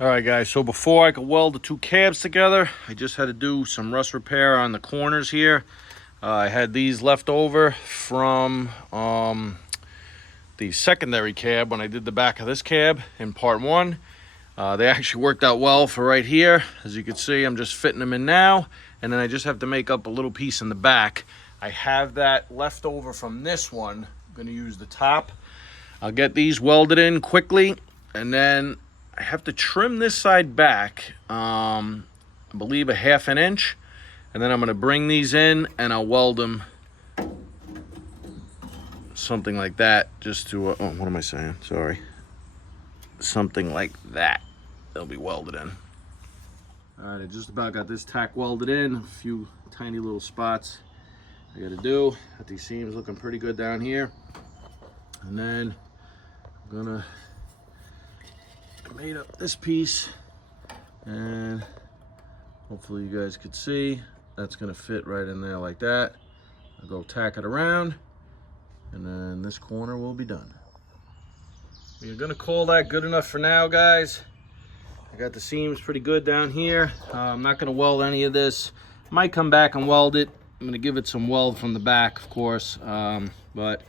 All right, guys, so before I could weld the two cabs together, I just had to do some rust repair on the corners here. I had these left over from the secondary cab when I did the back of this cab in part one. They actually worked out well for right here. As you can see, I'm just fitting them in now, and then I just have to make up a little piece in the back. I have that left over from this one. I'm gonna use the top. I'll get these welded in quickly, and then I have to trim this side back, I believe a 1/2 inch, and then I'm gonna bring these in and I'll weld them something like that, just to, oh, what am I saying? Sorry. Something like that. They'll be welded in. All right, I just about got this tack welded in. A few tiny little spots I gotta do. Got these seams looking pretty good down here. And then I'm gonna made up this piece, and hopefully you guys could see that's gonna fit right in there like that. I'll go tack it around, and then this corner will be done. We're gonna call that good enough for now, guys. I got the seams pretty good down here. I'm not gonna weld any of this. Might come back and weld it. I'm gonna give it some weld from the back, of course, but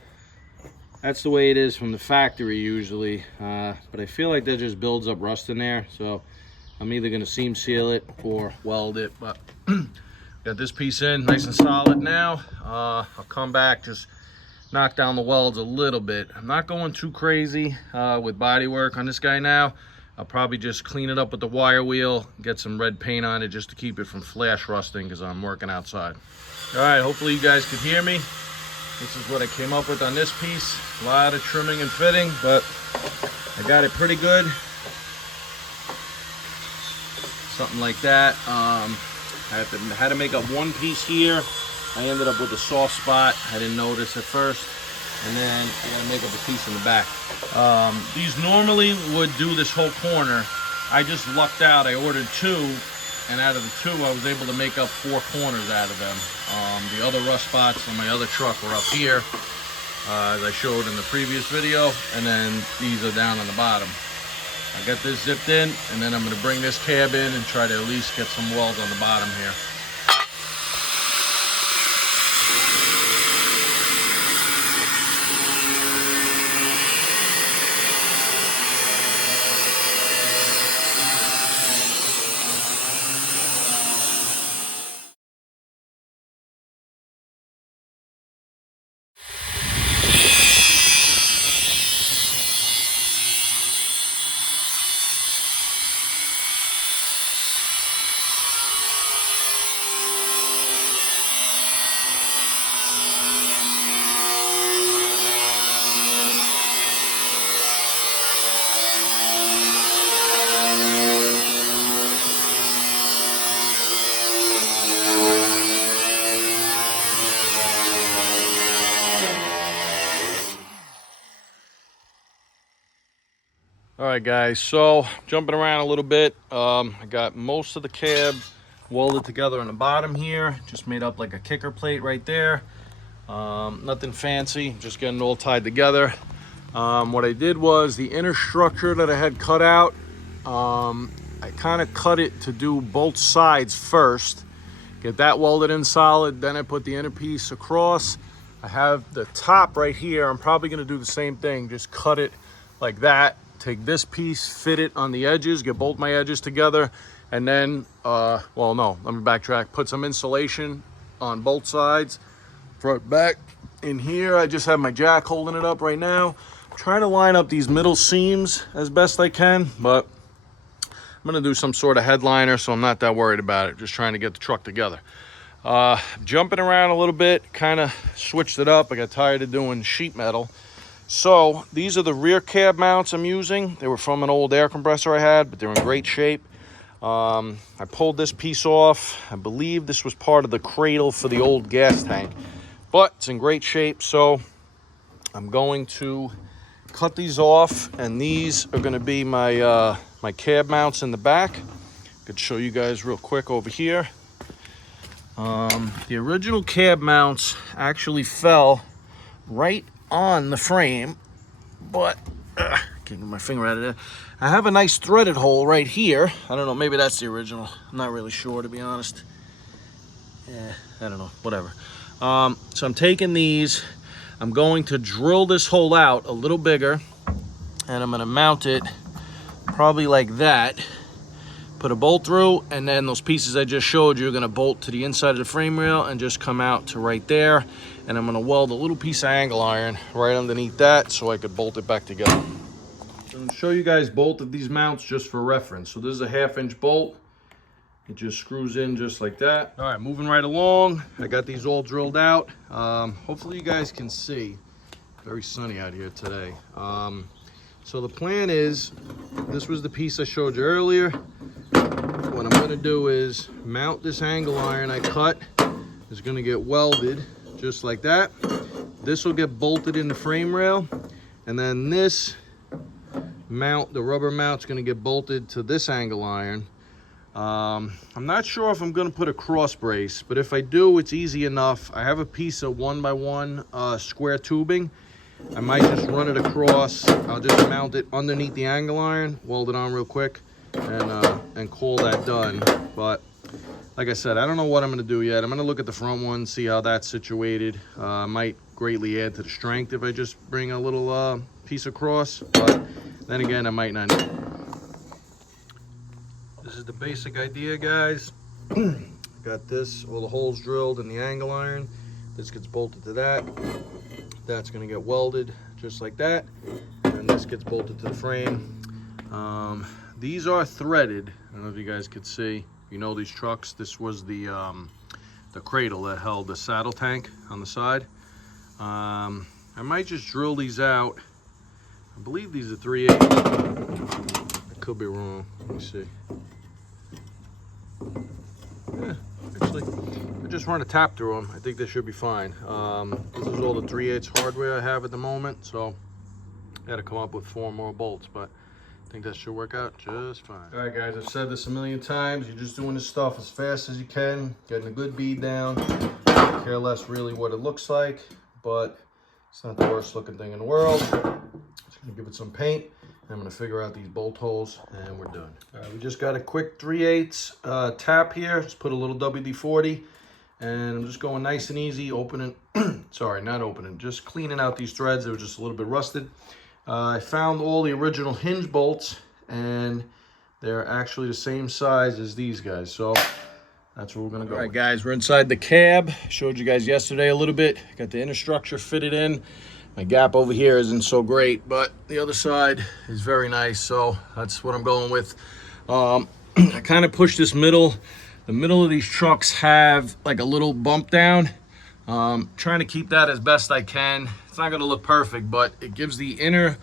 that's the way it is from the factory usually, but I feel like that just builds up rust in there, so I'm either going to seam seal it or weld it. But got this piece in nice and solid now. I'll come back, just knock down the welds a little bit. I'm not going too crazy with body work on this guy now. I'll probably just clean it up with the wire wheel, get some red paint on it just to keep it from flash rusting because I'm working outside. All right, hopefully you guys could hear me. This is what I came up with on this piece. A lot of trimming and fitting, but I got it pretty good. Something like that. I had to make up one piece here. I ended up with a soft spot. I didn't notice at first. And then I gotta make up a piece in the back. These normally would do this whole corner. I just lucked out. I ordered two, and out of the two, I was able to make up 4 corners out of them. The other rust spots on my other truck were up here, as I showed in the previous video, and then these are down on the bottom. I got this zipped in, and then I'm gonna bring this cab in and try to at least get some welds on the bottom here. All right, guys, so jumping around a little bit. I got most of the cab welded together on the bottom here. Just made up like a kicker plate right there. Nothing fancy, just getting it all tied together. What I did was the inner structure that I had cut out, I kind of cut it to do both sides first. Get that welded in solid, then I put the inner piece across. I have the top right here. I'm probably gonna do the same thing, just cut it like that. Take this piece, fit it on the edges, get both my edges together, and then, well, no, let me backtrack. Put some insulation on both sides, front, back. In here, I just have my jack holding it up right now. I'm trying to line up these middle seams as best I can, but I'm gonna do some sort of headliner, so I'm not that worried about it. Just trying to get the truck together. Jumping around a little bit, kind of switched it up. I got tired of doing sheet metal. So these are the rear cab mounts I'm using. They were from an old air compressor I had, but they're in great shape. I pulled this piece off. I believe this was part of the cradle for the old gas tank, but it's in great shape. So I'm going to cut these off, and these are going to be my my cab mounts in the back. Could show you guys real quick over here. The original cab mounts actually fell right on the frame, but can't get my finger out of there. I have a nice threaded hole right here. I don't know, maybe that's the original. I'm not really sure, to be honest. I don't know, whatever. So I'm taking these, I'm going to drill this hole out a little bigger, and I'm gonna mount it probably like that. Put a bolt through, and then those pieces I just showed you are gonna bolt to the inside of the frame rail and just come out to right there. And I'm gonna weld a little piece of angle iron right underneath that so I could bolt it back together. So I'm gonna show you guys both of these mounts just for reference. So this is a 1/2" bolt. It just screws in just like that. All right, moving right along. I got these all drilled out. Hopefully you guys can see. Very sunny out here today. So the plan is, this was the piece I showed you earlier. What I'm gonna do is mount this angle iron I cut. It's gonna get welded just like that. This will get bolted in the frame rail. And then this mount, the rubber mount's gonna get bolted to this angle iron. I'm not sure if I'm gonna put a cross brace, but if I do, it's easy enough. I have a piece of 1x1 square tubing. I might just run it across. I'll just mount it underneath the angle iron, weld it on real quick, and call that done. But like I said, I don't know what I'm gonna do yet. I'm gonna look at the front one, see how that's situated. Might greatly add to the strength if I just bring a little piece across, but then again, I might not. This is the basic idea, guys. Got this, all the holes drilled in the angle iron. This gets bolted to that. That's gonna get welded just like that. And this gets bolted to the frame. These are threaded. I don't know if you guys could see. You know these trucks, this was the cradle that held the saddle tank on the side. I might just drill these out. I believe these are 3/8. I could be wrong, let me see. Yeah, actually, I just run a tap through them. I think they should be fine. This is all the 3/8 hardware I have at the moment, so I got to come up with 4 more bolts, but I think that should work out just fine. All right, guys, I've said this a million times. You're just doing this stuff as fast as you can, getting a good bead down. I care less really what it looks like, but it's not the worst looking thing in the world. Just gonna give it some paint. I'm gonna figure out these bolt holes and we're done. All right, we just got a quick 3/8 tap here. Just put a little WD-40 and I'm just going nice and easy, opening, sorry, not opening, just cleaning out these threads. They were just a little bit rusted. I found all the original hinge bolts and they're actually the same size as these guys. So that's where we're gonna go. All right, guys, we're inside the cab. Showed you guys yesterday a little bit. Got the inner structure fitted in. My gap over here isn't so great, but the other side is very nice, so that's what I'm going with. I kind of push this middle. The middle of these trucks have like a little bump down. Trying to keep that as best I can. It's not gonna look perfect, but it gives the inner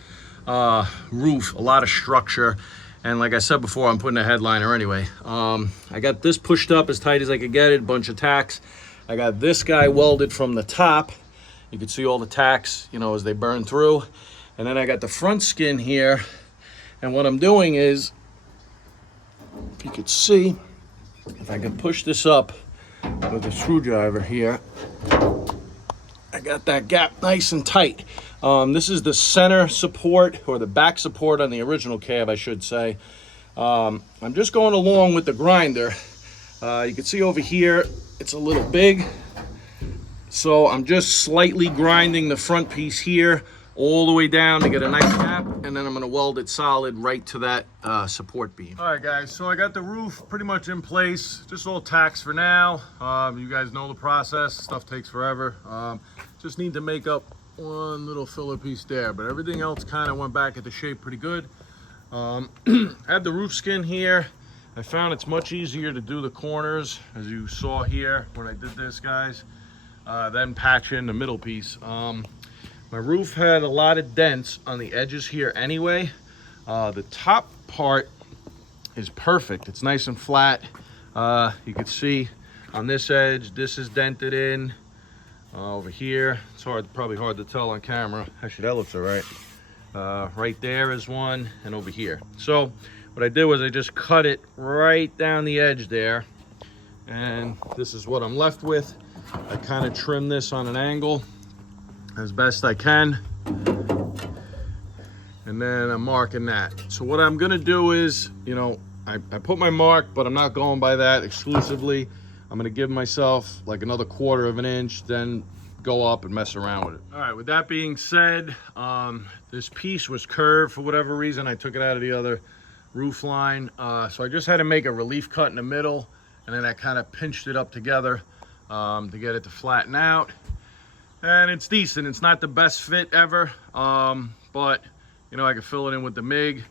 roof a lot of structure. And like I said before, I'm putting a headliner anyway. I got this pushed up as tight as I could get it, a bunch of tacks. I got this guy welded from the top. You can see all the tacks, you know, as they burn through. And then I got the front skin here. And what I'm doing is, if you could see, if I can push this up with a screwdriver here, I got that gap nice and tight. This is the center support, or the back support on the original cab, I should say. I'm just going along with the grinder. You can see over here, it's a little big. So I'm just slightly grinding the front piece here all the way down to get a nice gap, and then I'm gonna weld it solid right to that support beam. All right, guys, so I got the roof pretty much in place, just all tacks for now. You guys know the process, stuff takes forever. Just need to make up one little filler piece there, but everything else kind of went back into shape pretty good. I have the roof skin here. I found it's much easier to do the corners, as you saw here when I did this, guys. Then patch in the middle piece. My roof had a lot of dents on the edges here anyway. The top part is perfect. It's nice and flat. You can see on this edge, this is dented in. Over here, it's probably hard to tell on camera. Actually, that looks all right. Right there is one, and over here. So what I did was I just cut it right down the edge there, and this is what I'm left with. I kind of trim this on an angle as best I can, and and then I'm marking that. So what I'm gonna do is, you know, I put my mark, but I'm not going by that exclusively. I'm gonna give myself like another 1/4 of an inch, then go up and mess around with it. All right, with that being said, this piece was curved for whatever reason. I took it out of the other roof line. So I just had to make a relief cut in the middle, and then I kind of pinched it up together to get it to flatten out. And it's decent. It's not the best fit ever, but you know, I could fill it in with the MIG.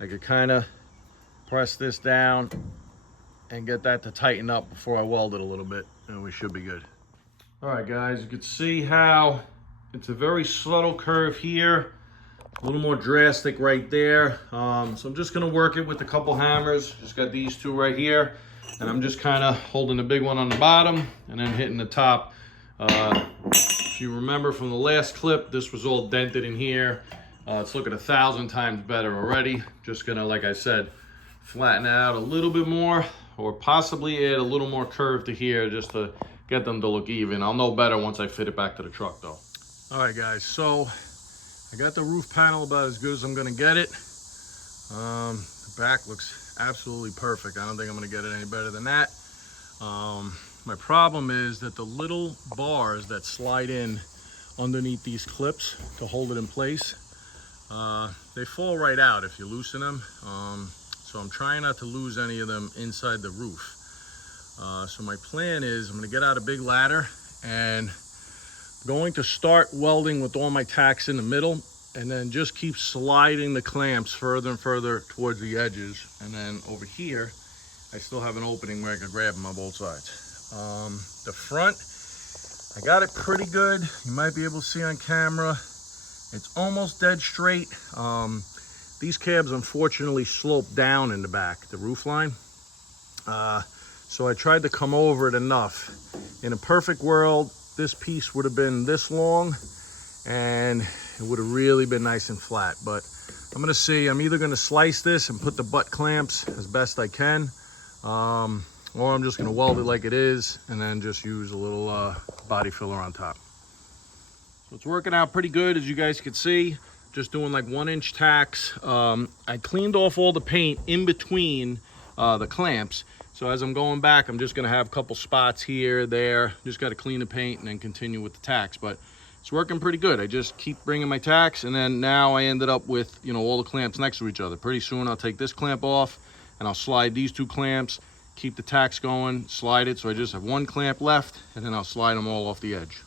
I could kind of press this down and get that to tighten up before I weld it a little bit, and we should be good. All right, guys, you can see how it's a very subtle curve here, a little more drastic right there. So I'm just gonna work it with a couple hammers. Just got these two right here, and I'm just kind of holding the big one on the bottom and then hitting the top. If you remember from the last clip, this was all dented in here. It's looking 1,000 times better already. Just gonna, like I said, flatten it out a little bit more, or possibly add a little more curve to here just to get them to look even. I'll know better once I fit it back to the truck though. All right, guys, so I got the roof panel about as good as I'm gonna get it. The back looks absolutely perfect. I don't think I'm gonna get it any better than that. My problem is that the little bars that slide in underneath these clips to hold it in place, they fall right out if you loosen them. So I'm trying not to lose any of them inside the roof. So my plan is I'm gonna get out a big ladder and going to start welding with all my tacks in the middle, and then just keep sliding the clamps further and further towards the edges. And then over here, I still have an opening where I can grab them on both sides. The front, I got it pretty good. You might be able to see on camera. It's almost dead straight. These cabs unfortunately slope down in the back, the roof line. So I tried to come over it enough. In a perfect world, this piece would have been this long and it would have really been nice and flat. But I'm gonna see, I'm either gonna slice this and put the butt clamps as best I can, or I'm just gonna weld it like it is and then just use a little body filler on top. So it's working out pretty good, as you guys can see. Just doing like 1-inch tacks. I cleaned off all the paint in between the clamps. So as I'm going back, I'm just gonna have a couple spots here, there. Just gotta clean the paint and then continue with the tacks. But it's working pretty good. I just keep bringing my tacks, and then now I ended up with, you know, all the clamps next to each other. Pretty soon I'll take this clamp off and I'll slide these 2 clamps, keep the tacks going, slide it, so I just have 1 clamp left, and then I'll slide them all off the edge.